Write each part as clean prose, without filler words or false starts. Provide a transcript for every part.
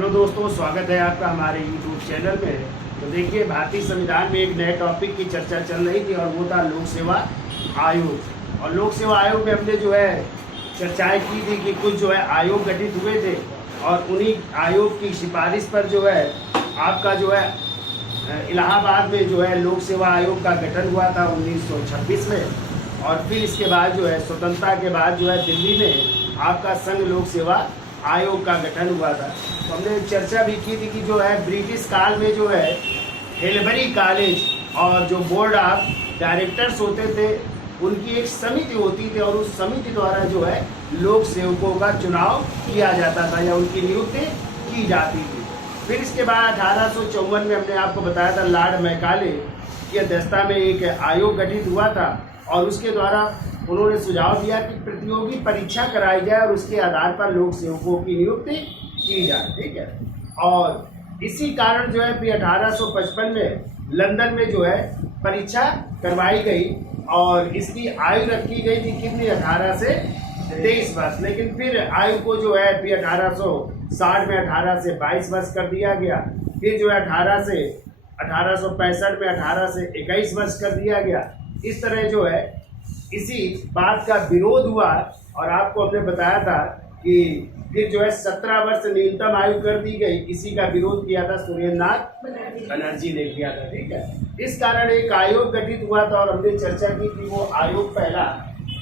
Hello दोस्तों, स्वागत है आपका हमारे YouTube चैनल में। तो देखिए, भारतीय संविधान में एक नए टॉपिक की चर्चा चल रही थी और वो था लोक सेवा आयोग। और लोक सेवा आयोग में हमने जो है चर्चाएं की थी कि कुछ जो है आयोग गठित हुए थे और उन्हीं आयोग की सिफारिश पर जो है आपका जो है इलाहाबाद में जो है लोक सेवा आयोग का गठन हुआ था 1926 में। और फिर इसके बाद जो है स्वतंत्रता के बाद जो है दिल्ली में आपका संघ लोक सेवा आयोग का गठन हुआ था। तो हमने चर्चा भी की थी कि जो है ब्रिटिश काल में जो है हेलबरी कॉलेज और जो बोर्ड ऑफ डायरेक्टर्स होते थे उनकी एक समिति होती थी और उस समिति द्वारा जो है लोक सेवकों का चुनाव किया जाता था या उनकी नियुक्ति की जाती थी। फिर इसके बाद 1854 में हमने आपको बताया था लॉर्ड मैकाले की अध्यक्षता में एक आयोग गठित हुआ था और उसके द्वारा उन्होंने सुझाव दिया कि प्रतियोगी परीक्षा कराई जाए और उसके आधार पर लोक सेवकों की नियुक्ति की जाए। ठीक है। और इसी कारण जो है फिर 1855 में लंदन में जो है परीक्षा करवाई गई और इसकी आयु रखी गई थी कितनी, 18 से 23 वर्ष। लेकिन फिर आयु को जो है फिर 1860 में 18 से 22 वर्ष कर दिया गया। फिर जो है 1865 में 18 से 21 वर्ष कर दिया गया। इस तरह जो है इसी बात का विरोध हुआ और आपको हमने बताया था कि फिर जो है 17 वर्ष न्यूनतम आयु कर दी गई। इसी का विरोध किया था सुरेंद्रनाथ बनर्जी ने किया था। ठीक है। इस कारण एक आयोग गठित हुआ था और हमने चर्चा की थी वो आयोग पहला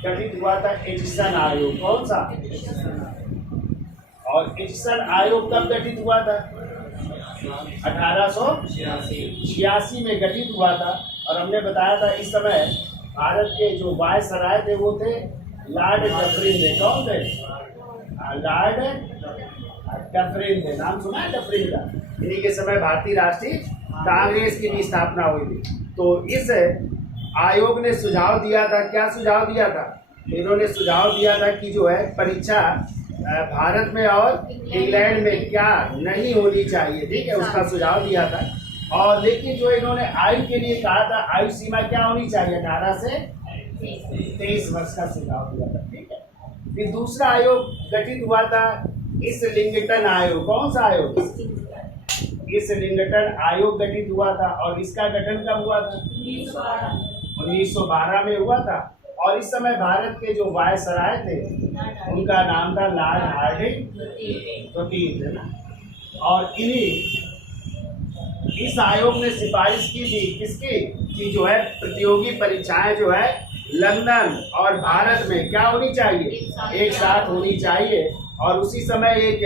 गठित हुआ था एचिसन आयोग। कौन सा? और एचिसन आयोग कब गठित हुआ था? 1886 में गठित हुआ था। और हमने बताया था इस समय भारत के जो वायसराय थे वो थे लॉर्ड डफरिन थे। कौन थे? लॉर्ड डफरिन थे। नाम सुना है डफरिन का? इन्हीं के समय भारतीय राष्ट्रीय कांग्रेस की भी स्थापना हुई थी। तो इस आयोग ने सुझाव दिया था, क्या सुझाव दिया था? इन्होंने सुझाव दिया था कि जो है परीक्षा भारत में और इंग्लैंड में क्या नहीं होनी चाहिए। ठीक है, उसका सुझाव दिया था। और लेकिन जो इन्होंने आयु के लिए कहा था आयु सीमा क्या होनी चाहिए, 18 से 23 वर्ष का सुझाव दिया था। ठीक है। फिर दूसरा आयोग गठित हुआ था इस्लिंगटन आयोग। कौन सा आयोग? इस्लिंगटन आयोग गठित हुआ था और इसका गठन कब हुआ था? 1912 में हुआ था। और इस समय भारत के जो वायसराय थे उनका नाम था लॉर्ड हार्डिंग द्वितीय ना। और इन्हीं इस आयोग ने सिफारिश की थी किसकी, कि जो है प्रतियोगी परीक्षाएं जो है लंदन और भारत में क्या होनी चाहिए, एक साथ होनी चाहिए। और उसी समय एक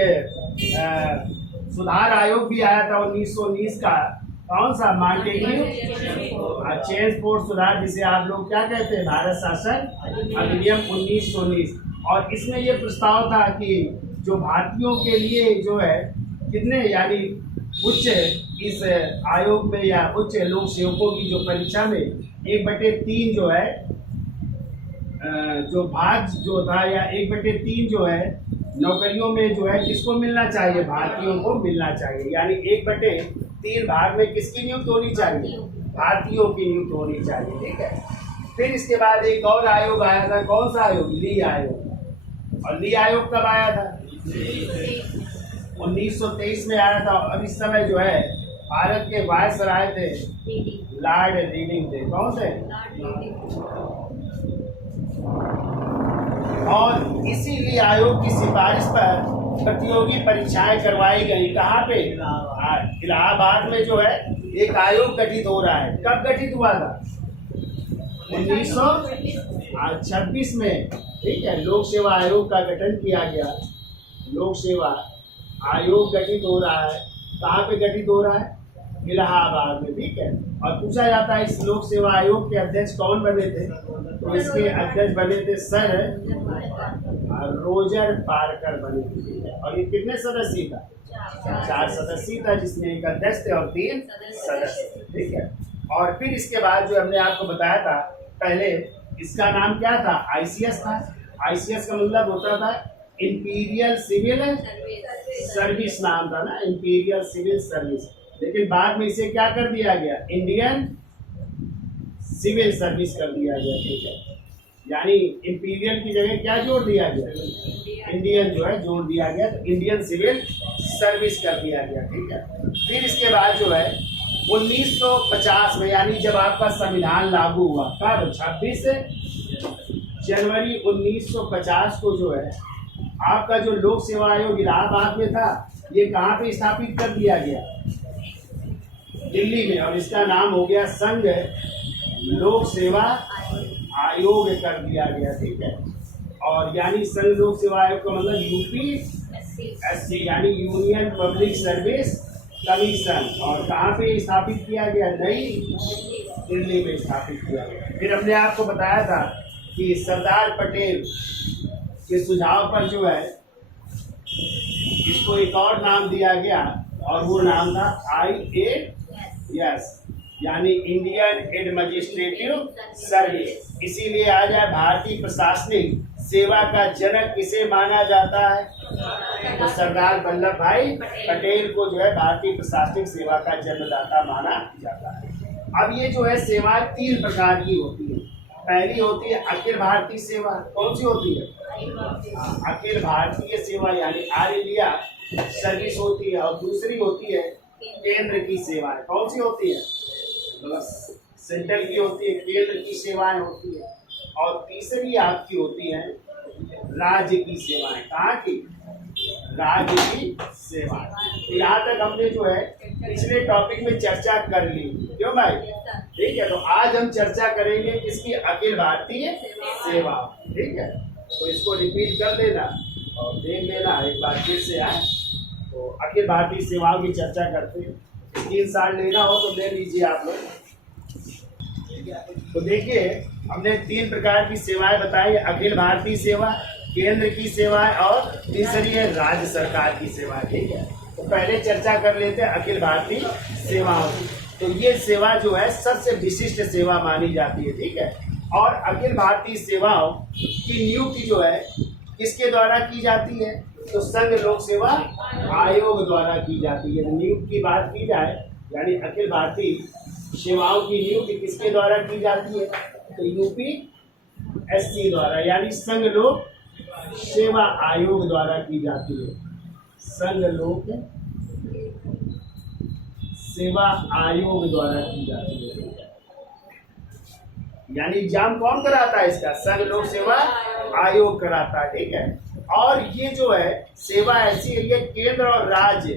सुधार आयोग भी आया था 1919 का। कौन सा? मांटेग्यू चेम्सफोर्ड सुधार, जिसे आप लोग क्या कहते हैं, भारत शासन अधिनियम 1919। और इसमें यह प्रस्ताव था कि जो भारतीयों के लिए जो है कितने यानी उच्च इस आयोग में या उच्च लोक सेवकों की जो परीक्षा में 1/3 जो है जो भाग जो था या 1/3 जो है नौकरियों में जो है किसको मिलना चाहिए, भारतीयों को मिलना चाहिए। यानी 1/3 भाग में किसकी नियुक्त होनी चाहिए, भारतीयों की नियुक्त होनी चाहिए। ठीक है। फिर इसके बाद एक और आयोग आया था। कौन सा आयोग? ली आयोग। और ली आयोग कब आया था? 1923 में आया था। और इस समय जो है भारत के वायसराय थे लॉर्ड रीडिंग थे। कौन थे? और इसीलिए आयोग की सिफारिश पर प्रतियोगी परीक्षाएं करवाई गई। कहाँ पे? इलाहाबाद में जो है एक आयोग गठित हो रहा है। कब गठित हुआ था? 1926 में। ठीक है। लोक सेवा आयोग का गठन किया गया। लोक सेवा आयोग गठित हो रहा है। कहाँ पे गठित हो रहा है? इलाहाबाद में। ठीक है। और पूछा जाता है इस लोक सेवा आयोग के अध्यक्ष कौन बने थे? तो इसके अध्यक्ष बने थे सर रोजर पार्कर बने थे। और ये कितने सदस्य था? 4 सदस्य था, जिसमें एक अध्यक्ष थे और 3 सदस्य। ठीक है। और फिर इसके बाद जो हमने आपको बताया था पहले, इसका नाम क्या था? ICS था। ICS का मतलब होता था इंपीरियल सिविल सर्विस, नाम था ना, इंपीरियल सिविल सर्विस। लेकिन बाद में इसे क्या कर दिया गया? इंडियन सिविल सर्विस कर दिया गया। ठीक है। यानी इंपीरियल की जगह क्या जोड़ दिया गया? इंडियन जो है जोड़ दिया गया। तो इंडियन सिविल सर्विस कर दिया गया, ठीक है। फिर इसके बाद जो है 1950 में, यानी जब आपका संविधान लागू हुआ, कब 26 जनवरी 1950 को जो है आपका जो लोक सेवा आयोग इलाहाबाद में था, ये कहाँ पे स्थापित कर दिया गया? दिल्ली में। और इसका नाम हो गया संघ लोक सेवा आयोग कर दिया गया, ठीक है। और यानी संघ लोक सेवा आयोग का मतलब यूपीएससी, यानी यूनियन पब्लिक सर्विस कमीशन। और कहाँ पे स्थापित किया गया? नई दिल्ली में स्थापित किया गया। फिर हमने आपको बताया था कि सरदार पटेल के सुझाव पर जो है इसको एक और नाम दिया गया, और वो नाम था IAS, यानी इंडियन एडमिनिस्ट्रेटिव सर्विस। इसीलिए आज भारतीय प्रशासनिक सेवा का जनक किसे माना जाता है? तो सरदार वल्लभ भाई पटेल को जो है भारतीय प्रशासनिक सेवा का जन्मदाता माना जाता है। अब ये जो है सेवा 3 प्रकार की होती है। पहली होती है अखिल भारतीय सेवा। कौन सी होती है? अखिल भारतीय सेवा, यानी ऑल इंडिया सर्विस होती है। और दूसरी होती है केंद्र की सेवाएं। कौन सी होती है? सेंट्रल की होती है, केंद्र की सेवाएं होती है। और तीसरी आपकी होती है राज्य की सेवाएं। कहाँ की? राज्य की सेवाएं। तो यहाँ तक हमने जो है पिछले टॉपिक में चर्चा कर ली, क्यों भाई? ठीक है। तो आज हम चर्चा करेंगे किसकी? अखिल भारतीय सेवा, ठीक है। तो इसको रिपीट कर देना और देख लेना एक बार फिर से आए। तो अखिल भारतीय सेवाओं की चर्चा करते हैं। 3 साल लेना हो तो ले लीजिए आप लोग। तो देखिए हमने 3 प्रकार की सेवाएं बताई, अखिल भारतीय सेवा, केंद्र की सेवाएं और तीसरी है राज्य सरकार की सेवा, ठीक है। तो पहले चर्चा कर लेते हैं अखिल भारतीय सेवाओं की। तो ये सेवा जो है सबसे विशिष्ट सेवा मानी जाती है, ठीक है। और अखिल भारतीय सेवाओं की नियुक्ति जो है किसके द्वारा की जाती है? तो संघ लोक सेवा आयोग द्वारा की जाती है। नियुक्ति की बात की जाए, यानी अखिल भारतीय सेवाओं की नियुक्ति किसके द्वारा की जाती है? तो यूपीएससी द्वारा, यानी संघ लोक सेवा आयोग द्वारा की जाती है। संघ लोक सेवा आयोग द्वारा की जाती है, यानी एग्जाम कौन कराता है इसका? संघ लोक सेवा आयोग कराता है, ठीक है। और ये जो है सेवा ऐसी है, ये केंद्र और राज्य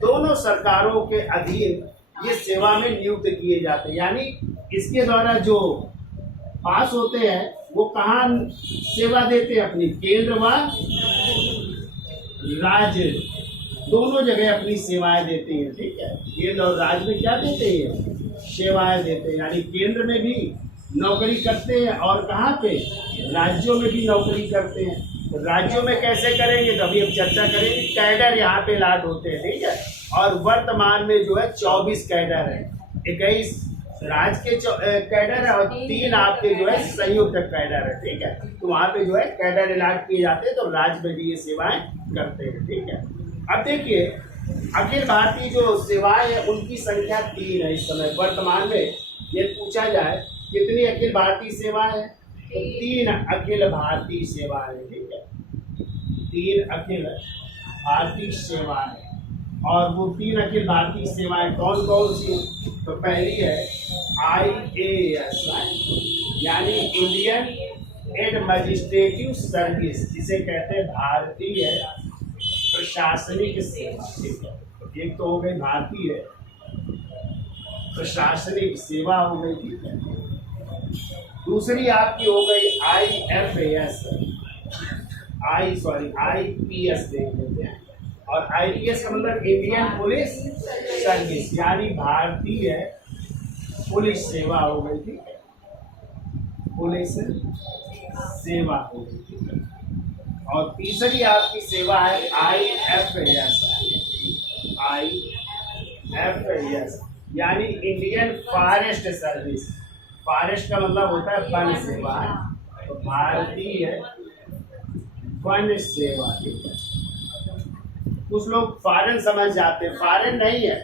दोनों सरकारों के अधीन ये सेवा में नियुक्त किए जाते हैं। यानी इसके द्वारा जो पास होते हैं वो कहाँ सेवा देते हैं? अपनी केंद्र व राज्य दोनों जगह अपनी सेवाएं देते हैं, ठीक है। केंद्र और राज्य में क्या देते हैं? सेवाएं देते हैं। यानी केंद्र में भी नौकरी करते हैं और कहाँ पे? राज्यों में भी नौकरी करते हैं। तो राज्यों में कैसे करेंगे? तभी हम चर्चा करेंगे। कैडर यहाँ पे लाट होते हैं, ठीक है। और वर्तमान में जो है 24 कैडर है। 21 राज्य के कैडर है और 3 आपके जो है संयुक्त कैडर है, ठीक है। तो वहाँ पे जो है कैडर अलाट किए जाते हैं, तो राज्य में भी ये सेवाएं करते हैं, ठीक है। अब देखिए अखिल भारतीय जो सेवाएं है उनकी संख्या 3 है इस समय वर्तमान में। ये पूछा जाए कितनी अखिल भारतीय सेवाएं है? तो 3 अखिल भारतीय सेवाएं, ठीक है। 3 अखिल भारतीय सेवाएं। और वो 3 अखिल भारतीय सेवाएं कौन कौन सी? तो पहली है IAS, यानी इंडियन एडमिनिस्ट्रेटिव सर्विस, जिसे कहते हैं भारतीय प्रशासनिक सेवा, ठीक है। एक तो हो गई भारतीय प्रशासनिक सेवा हो गई, ठीक है। दूसरी आपकी हो गई IFAS, IPS देख लेते हैं। और IPS का मतलब इंडियन पुलिस सर्विस, यानी भारतीय पुलिस सेवा हो गई, ठीक है। पुलिस सेवा हो गई, ठीक है। और तीसरी आपकी सेवा है IFAS, यानी इंडियन फॉरेस्ट सर्विस। फॉरेस्ट का मतलब होता है वन सेवा, तो भारतीय वन सेवा, ठीक है। कुछ लोग फॉरेन समझ जाते हैं, फॉरेन नहीं है,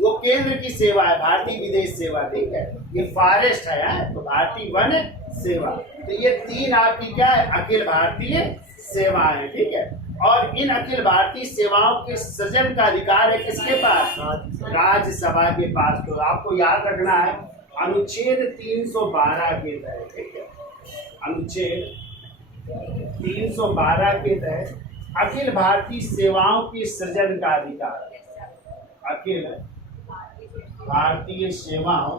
वो केंद्र की सेवा है, भारतीय विदेश सेवा, ठीक है। ये फॉरेस्ट है, तो भारतीय वन सेवा। तो ये 3 आपकी क्या है? अखिल भारतीय सेवा है, ठीक है। और इन अखिल भारतीय सेवाओं के सृजन का अधिकार है किसके पास? राज्यसभा के पास। तो आपको याद रखना है अनुच्छेद 312 के तहत, ठीक है, अनुच्छेद 312 के तहत अखिल भारतीय सेवाओं के सृजन का अधिकार, अखिल भारतीय सेवाओं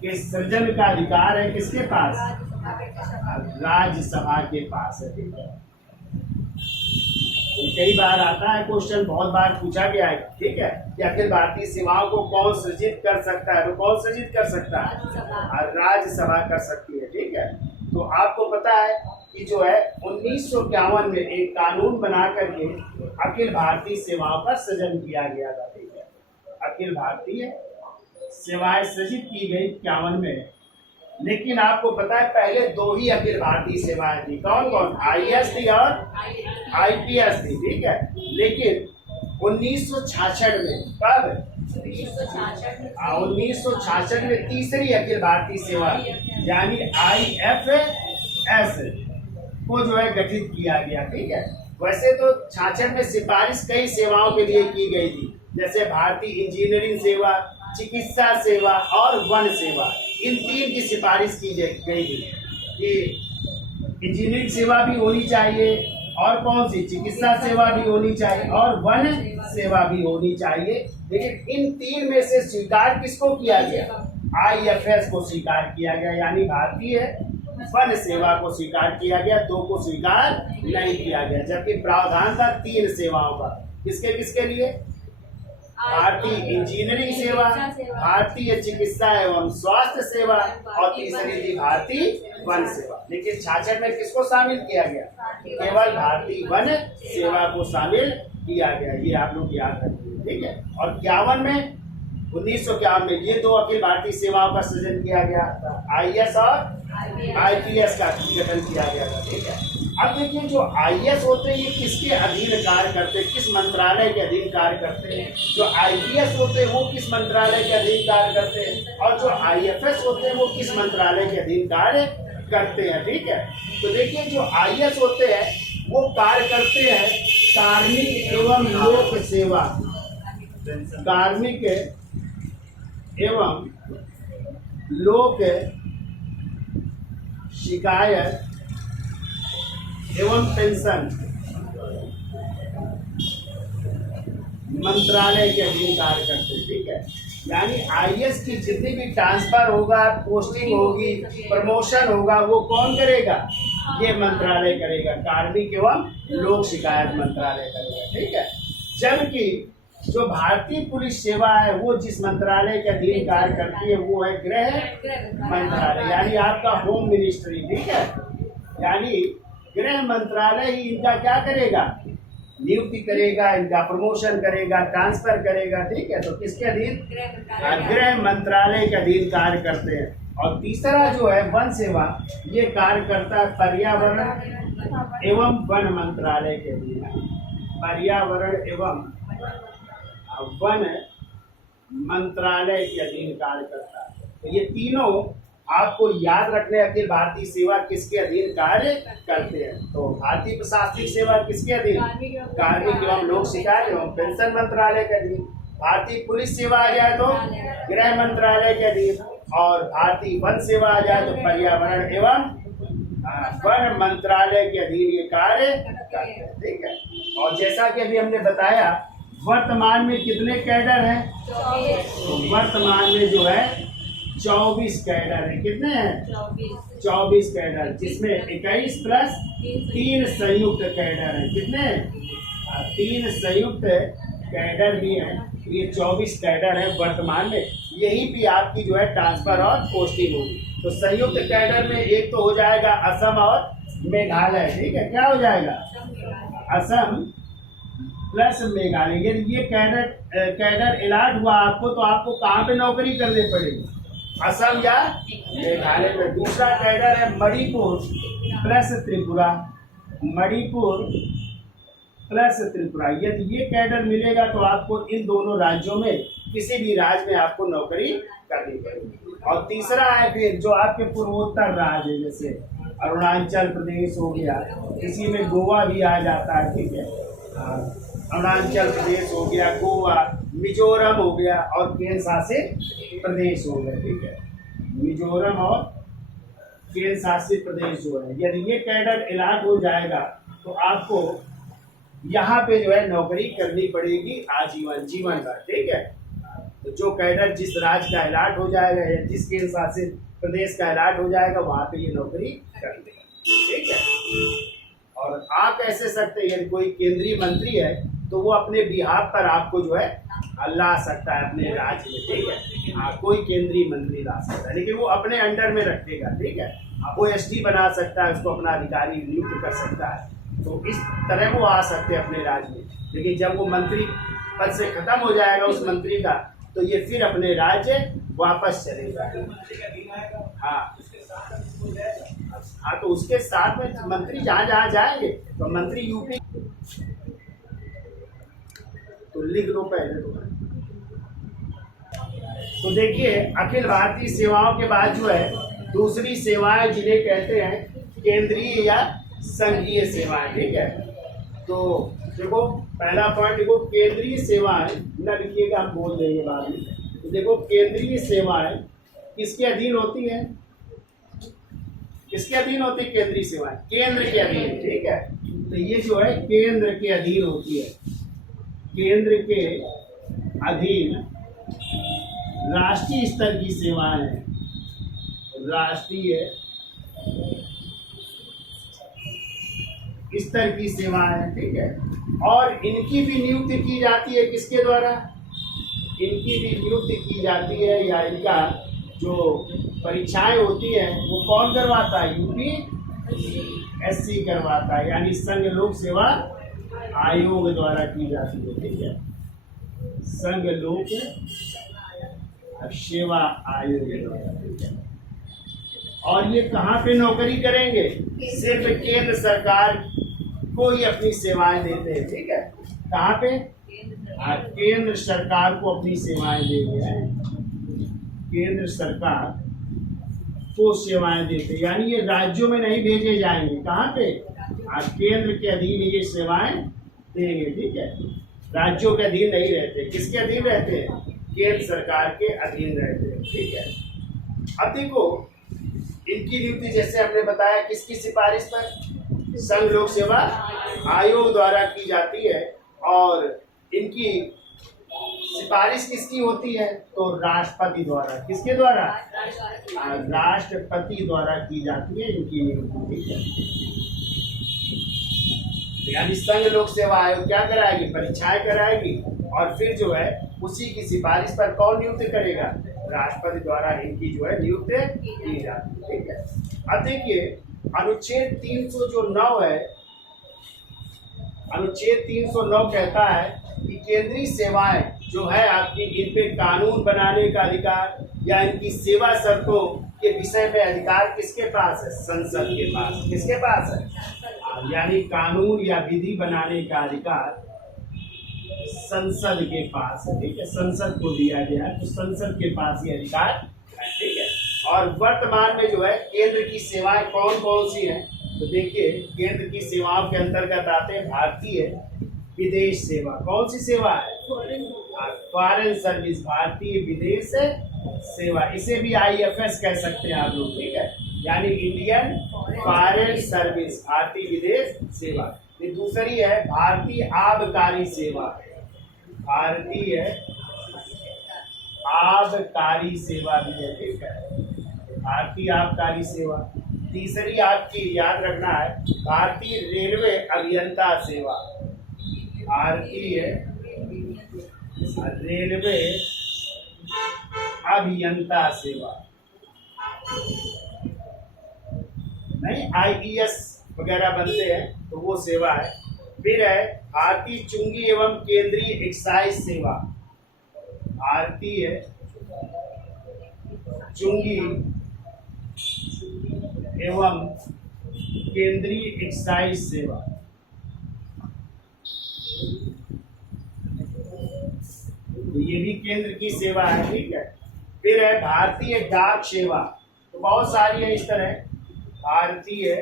के सृजन का अधिकार है किसके पास? राज्यसभा के पास है, ठीक है। कई बार आता है क्वेश्चन, बहुत बार पूछा गया है, ठीक है, कि अखिल भारतीय सेवाओं को कौन सृजित कर सकता है? तो कौन सृजित कर सकता है? राज्यसभा कर सकती है, ठीक है। तो आपको पता है कि जो है 1951 में एक कानून बना करके अखिल भारतीय सेवाओं का सृजन किया गया था, ठीक है। अखिल भारतीय सेवाएं सृजित की गई 51 में, लेकिन आपको पता है पहले दो ही अखिल भारतीय सेवाएं थी। कौन कौन? आईएएस थी और आईपीएस थी, ठीक है। लेकिन 1966 में, कब? 1966 में तीसरी अखिल भारतीय सेवा यानी आईएफएस को जो है गठित किया गया, ठीक है। वैसे तो 66 में सिफारिश कई सेवाओं के लिए की गई थी, जैसे भारतीय इंजीनियरिंग सेवा, चिकित्सा सेवा और वन सेवा। इन तीन की सिफारिश की गई थी कि इंजीनियरिंग सेवा भी होनी चाहिए, और कौन सी? चिकित्सा सेवा भी होनी चाहिए और वन सेवा भी होनी चाहिए। लेकिन इन तीन में से स्वीकार किसको किया गया? आईएफएस को स्वीकार किया गया, यानी भारतीय वन सेवा को स्वीकार किया गया, दो को स्वीकार नहीं किया गया। जबकि प्रावधान था तीन सेवाओं का, किसके किसके लिए? भारतीय इंजीनियरिंग सेवा, भारतीय चिकित्सा एवं स्वास्थ्य सेवा और तीसरी थी भारतीय वन सेवा। लेकिन 66 में किसको शामिल किया गया? केवल भारतीय वन सेवा को शामिल किया गया, ये आप लोग याद रखिए, ठीक है। और 51 में 1951 में ये दो अखिल भारतीय सेवाओं का सृजन किया गया था, आईएएस और आईपीएस का गठन किया गया था, ठीक है। अब देखिए जो आईएएस होते हैं ये किसके अधीन कार्य करते हैं? किस मंत्रालय के अधीन कार्य करते हैं? जो आईपीएस होते हैं वो किस मंत्रालय के अधीन कार्य करते हैं? और जो आईएफएस होते हैं वो किस मंत्रालय के अधीन कार्य करते हैं, ठीक है। तो देखिए जो आईएएस होते हैं वो कार्य करते हैं कार्मिक एवं लोक सेवा, कार्मिक एवं लोक शिकायत एवं पेंशन मंत्रालय के अधीन कार्य करते हैं, ठीक है। यानी आईएएस की जितनी भी ट्रांसफर होगा, पोस्टिंग होगी, प्रमोशन होगा, वो कौन करेगा? ये मंत्रालय करेगा, कार्मिक एवं लोक शिकायत मंत्रालय करेगा, ठीक है। जबकि जो भारतीय पुलिस सेवा है वो जिस मंत्रालय के अधीन कार्य करती है वो है गृह मंत्रालय, यानी आपका होम मिनिस्ट्री, ठीक है। यानी गृह मंत्रालय ही इनका क्या करेगा? नियुक्ति करेगा, इनका प्रमोशन करेगा, ट्रांसफर करेगा, ठीक है। तो किसके अधीन? गृह मंत्रालय के अधीन कार्य करते हैं। और तीसरा जो है वन सेवा, ये कार्य करता है पर्यावरण एवं वन मंत्रालय के अधीन, पर्यावरण एवं वन मंत्रालय के अधीन कार्य करता है। तो ये तीनों आपको याद रखने, अखिल भारतीय सेवा किसके अधीन कार्य करते हैं? तो भारतीय प्रशासनिक सेवा किसके अधीन? कार्मिक एवं लोक शिकायत एवं पेंशन मंत्रालय के अधीन। भारतीय पुलिस सेवा आ जाए तो गृह मंत्रालय के अधीन, और भारतीय वन सेवा आ जाए तो पर्यावरण एवं वन मंत्रालय के अधीन ये कार्य करते हैं, ठीक है। और जैसा कि अभी हमने बताया वर्तमान में कितने कैडर हैं? तो वर्तमान में जो है 24 कैडर है। कितने हैं? 24 कैडर, जिसमें 21 प्लस 3 संयुक्त कैडर है। कितने? 3 संयुक्त कैडर भी हैं। ये 24 कैडर है वर्तमान में, यही भी आपकी जो है ट्रांसफर और पोस्टिंग होगी। तो संयुक्त कैडर में एक तो हो जाएगा असम और मेघालय, ठीक है। क्या हो जाएगा? असम प्लस मेघालय। यदि ये कैडर अलॉट हुआ आपको, तो आपको कहाँ पे नौकरी करनी पड़ेगी? असम या मेघालय में। दूसरा कैडर है मणिपुर प्लस त्रिपुरा, मणिपुर प्लस त्रिपुरा। यदि ये कैडर मिलेगा तो आपको इन दोनों राज्यों में किसी भी राज्य में आपको नौकरी करनी पड़ेगी। और तीसरा है फिर जो आपके पूर्वोत्तर राज्य है, जैसे अरुणाचल प्रदेश हो गया, इसी में गोवा भी आ जाता है, ठीक है। अरुणाचल प्रदेश हो गया, गोवा, मिजोरम हो गया और केंद्र शासित प्रदेश हो गया, ठीक है। मिजोरम और केंद्र शासित प्रदेश जो है, यदि ये कैडर अलॉट हो जाएगा तो आपको यहाँ पे जो है नौकरी करनी पड़ेगी आजीवन, जीवन भर, ठीक है। तो जो कैडर जिस राज्य का अलॉट हो जाएगा या जिस केंद्र शासित प्रदेश का अलॉट हो जाएगा वहां पे ये नौकरी कर देगा, ठीक है। और आप ऐसे सकते हैं, यदि कोई केंद्रीय मंत्री है तो वो अपने बिहाफ पर आपको जो है ला सकता है अपने राज्य में, ठीक है। हाँ, कोई केंद्रीय मंत्री ला सकता है, लेकिन वो अपने अंडर में रखेगा, ठीक है। वो एसडी बना सकता है, उसको अपना अधिकारी नियुक्त कर सकता है, तो इस तरह वो आ सकते हैं अपने राज्य में। लेकिन जब वो मंत्री पद से खत्म हो जाएगा उस मंत्री का, तो ये फिर अपने राज्य वापस चलेगा। हाँ हाँ, तो उसके साथ में मंत्री जहाँ जहाँ जाएंगे तो मंत्री यूपी, तो लिख लो पहले तो देखिए, अखिल भारतीय सेवाओं के बाद जो है दूसरी सेवाएं जिन्हें कहते हैं केंद्रीय या संघीय सेवाएं, ठीक है। तो देखो पहला पॉइंट देखो, केंद्रीय सेवाएं न लिखिएगा, हम बोल देंगे बाद में। तो देखो केंद्रीय सेवाएं किसके अधीन होती है, किसके अधीन होती है केंद्रीय सेवाएं? केंद्र के अधीन, ठीक है। तो ये जो है केंद्र के अधीन होती है, केंद्र के अधीन राष्ट्रीय स्तर की सेवाएं हैं, राष्ट्रीय स्तर की सेवाएं हैं, ठीक है। और इनकी भी नियुक्ति की जाती है किसके द्वारा? इनकी भी नियुक्ति की जाती है या इनका जो परीक्षाएं होती है वो कौन करवाता है? यूपीएससी करवाता है, यानी संघ लोक सेवा आयोग द्वारा की जाती है, ठीक है। संघ लोक सेवा आयोग द्वारा, ठीक है। और ये कहाँ पे नौकरी करेंगे? सिर्फ केंद्र सरकार को ही अपनी सेवाएं देते हैं, ठीक है। कहाँ पे? केंद्र सरकार को अपनी सेवाएं देते हैं, केंद्र सरकार को सेवाएं देते हैं, यानी ये राज्यों में नहीं भेजे जाएंगे। कहाँ पे? केंद्र के अधीन ये सेवाएं देंगे, ठीक है। राज्यों के अधीन नहीं रहते, किसके अधीन रहते हैं? केंद्र सरकार के अधीन रहते हैं, ठीक है। अब देखो इनकी नियुक्ति जैसे हमने बताया किसकी सिफारिश पर? संघ लोक सेवा आयोग द्वारा की जाती है। और इनकी सिफारिश किसकी होती है? तो राष्ट्रपति द्वारा। किसके द्वारा? राष्ट्रपति द्वारा की जाती है इनकी नियुक्ति, ठीक है। यानी संघ लोक सेवा आयोग क्या कराएगी? परीक्षाएं कराएगी और फिर जो है उसी की सिफारिश पर कौन नियुक्त करेगा? राष्ट्रपति द्वारा इनकी जो है नियुक्त की जाती है, ठीक है। अब देखिए अनुच्छेद 309 है, अनुच्छेद 309 कहता है कि केंद्रीय सेवाएं जो है आपकी, इन पे कानून बनाने का अधिकार या इनकी सेवा शर्तों के विषय में अधिकार किसके पास है? संसद के पास। किसके पास है? यानी कानून या विधि बनाने का अधिकार संसद के पास है, ठीक है। संसद को दिया गया है, तो संसद के पास ये अधिकार है, ठीक है। और वर्तमान में जो है केंद्र की सेवाएं कौन कौन सी हैं? तो देखिए केंद्र की सेवाओं के अंतर्गत आते हैं भारतीय विदेश सेवा। कौन सी सेवा है? फॉरेन सर्विस, भारतीय विदेश सेवा। इसे भी IFS कह सकते हैं आप लोग, ठीक है। यानी इंडियन फॉरेन सर्विस, भारतीय विदेश सेवा। ये दूसरी है भारतीय आबकारी सेवा, भारतीय आबकारी सेवा भी है, ठीक है। भारतीय आबकारी सेवा। तीसरी आपकी याद रखना है भारतीय रेलवे अभियंता सेवा, भारतीय रेलवे अभियंता सेवा, नहीं IES वगैरह बनते हैं तो वो सेवा है। फिर है भारतीय चुंगी एवं केंद्रीय एक्साइज सेवा, भारतीय चुंगी एवं केंद्रीय एक्साइज सेवा। तो ये भी केंद्र की सेवा है, ठीक है। फिर है भारतीय डाक सेवा, तो बहुत सारी है इस तरह। भारतीय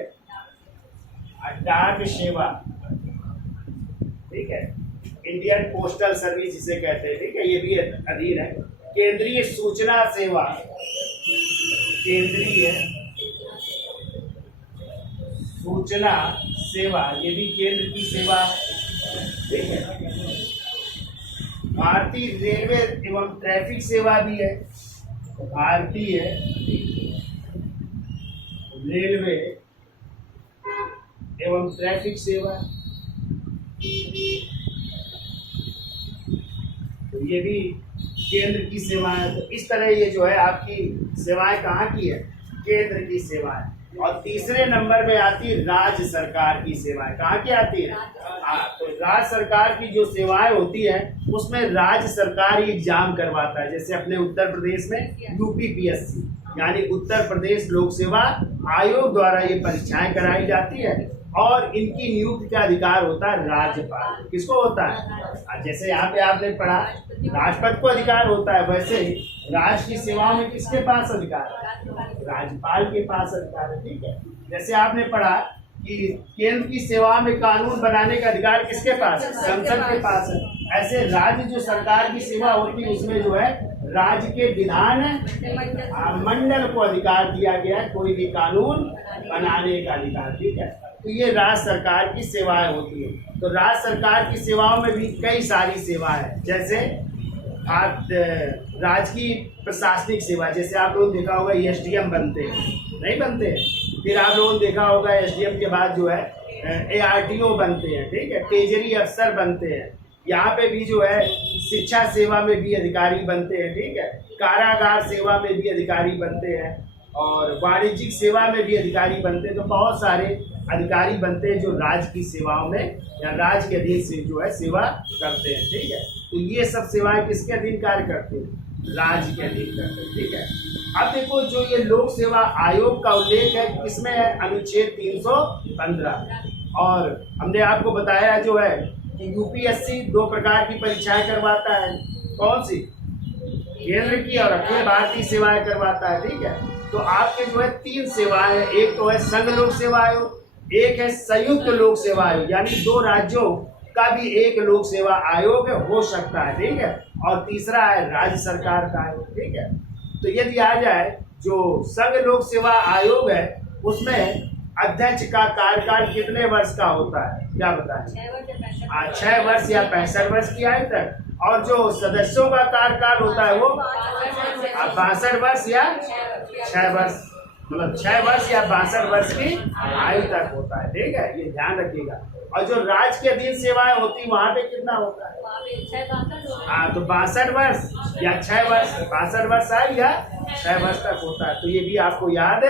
डाक सेवा, ठीक है, इंडियन पोस्टल सर्विस जिसे कहते हैं, ठीक है, ये भी अधीन है। केंद्रीय सूचना सेवा, केंद्रीय सूचना सेवा, ये भी केंद्र की सेवा है, ठीक है। भारतीय रेलवे एवं ट्रैफिक सेवा भी है, भारतीय रेलवे एवं ट्रैफिक सेवा, तो ये भी केंद्र की सेवाएं। तो इस तरह ये जो है आपकी सेवाएं कहाँ की है, केंद्र की सेवाएं। और तीसरे नंबर में आती है राज्य सरकार की सेवाएं। कहाँ की आती है? तो राज्य सरकार की जो सेवाएं होती है उसमें राज्य सरकार ही एग्जाम करवाता है। जैसे अपने उत्तर प्रदेश में यूपीपीएससी यानी उत्तर प्रदेश लोक सेवा आयोग द्वारा ये परीक्षाएं कराई जाती है और इनकी नियुक्ति का अधिकार होता है राज्यपाल। किसको होता है? जैसे यहाँ पे आपने पढ़ा राष्ट्रपति को अधिकार होता है, वैसे ही राज्य की सेवाओं में किसके पास अधिकार है? राज्यपाल के पास अधिकार है, ठीक है। जैसे आपने पढ़ा कि केंद्र की सेवा में कानून बनाने का अधिकार किसके पास है? संसद के पास है। ऐसे राज्य जो सरकार की सेवा होती है उसमें जो है राज्य के विधान मंडल को अधिकार दिया गया है कोई भी कानून बनाने का अधिकार, ठीक है। तो ये राज्य सरकार की सेवाएं होती है। तो राज्य सरकार की सेवाओं में भी कई सारी सेवाएं हैं, जैसे राज्य की प्रशासनिक सेवा। जैसे आप लोगों ने देखा होगा एसडीएम बनते हैं, नहीं बनते हैं? फिर आप लोगों ने देखा होगा एसडीएम के बाद जो है एआरटीओ बनते हैं, ठीक है, ट्रेजरी अफसर बनते हैं। यहाँ पे भी जो है शिक्षा सेवा में भी अधिकारी बनते हैं, ठीक है, कारागार सेवा में भी अधिकारी बनते हैं और वाणिज्यिक सेवा में भी अधिकारी बनते हैं। तो बहुत सारे अधिकारी बनते हैं जो राज्य की सेवाओं में या राज्य के अधीन से जो है सेवा करते हैं, ठीक है। तो ये सब सेवाएं किसके अधीन कार्य करते हैं? राज्य के अधीन करते हैं, ठीक है। अब देखो जो ये लोक सेवा आयोग का उल्लेख है किसमें है? अनुच्छेद 315। और हमने आपको बताया जो है कि यूपीएससी 2 प्रकार की परीक्षाएं करवाता है। कौन सी? केंद्र की और अखिल भारतीय सेवाएं करवाता है, ठीक है। तो आपके जो है 3 सेवाएं हैं। एक तो है संघ लोक सेवा आयोग, एक है संयुक्त लोक सेवा आयोग यानी 2 राज्यों का भी एक लोक सेवा आयोग हो सकता है, ठीक है। और तीसरा है राज्य सरकार का आयोग, ठीक है। तो यदि आ जाए जो संघ लोक सेवा आयोग है उसमें अध्यक्ष का कार्यकाल कितने वर्ष का होता है? क्या बताएं? 6 वर्ष या 65 वर्ष की आयु तक। और जो सदस्यों का कार्यकाल होता है वो 62 वर्ष या 6 वर्ष, मतलब 6 वर्ष या 62 वर्ष की आयु तक होता है, ठीक है, ये ध्यान रखिएगा। और जो राज्य के अधीन सेवाएं होती वहां पे कितना होता है? हाँ, तो 62 वर्ष या 6 वर्ष, 62 वर्ष आयु या 6 वर्ष तक होता है। तो ये भी आपको याद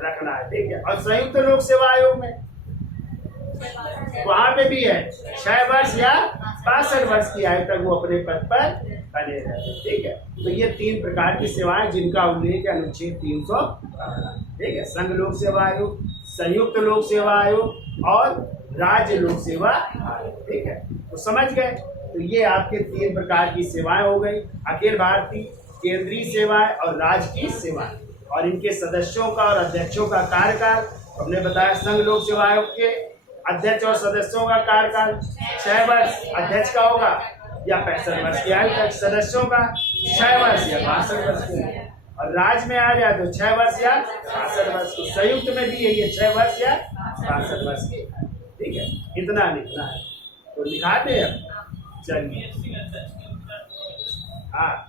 रखना है, ठीक है। और संयुक्त लोक सेवा आयोग में वहां पे भी है 6 वर्ष या 62 वर्ष की आयु तक वो अपने पद पर बने रहते हैं, ठीक है। तो ये 3 प्रकार की सेवाएं जिनका उल्लेख है अनुच्छेद 315, ठीक है। संघ लोक सेवा आयोग, संयुक्त लोक सेवा आयोग और राज्य लोक सेवा आयोग, ठीक है। तो समझ गए? तो ये आपके 3 प्रकार की सेवाएं हो गई, अखिल भारतीय, केंद्रीय सेवाएं और राज्य की सेवाएं। और इनके सदस्यों का और अध्यक्षों का कार्यकाल हमने बताया। संघ लोक सेवा आयोग के अध्यक्ष और सदस्यों का कार्यकाल 6 वर्ष अध्यक्ष का होगा या 65 वर्ष की आयु तक, सदस्यों का 6 वर्ष या 62 वर्ष की। और राज्य में आ जाए तो 6 वर्ष या 62 वर्ष की। संयुक्त में भी यही है 6 वर्ष या 62 वर्ष की, ठीक है। इतना लिखना है तो लिखाते हैं। चलिए, हाँ।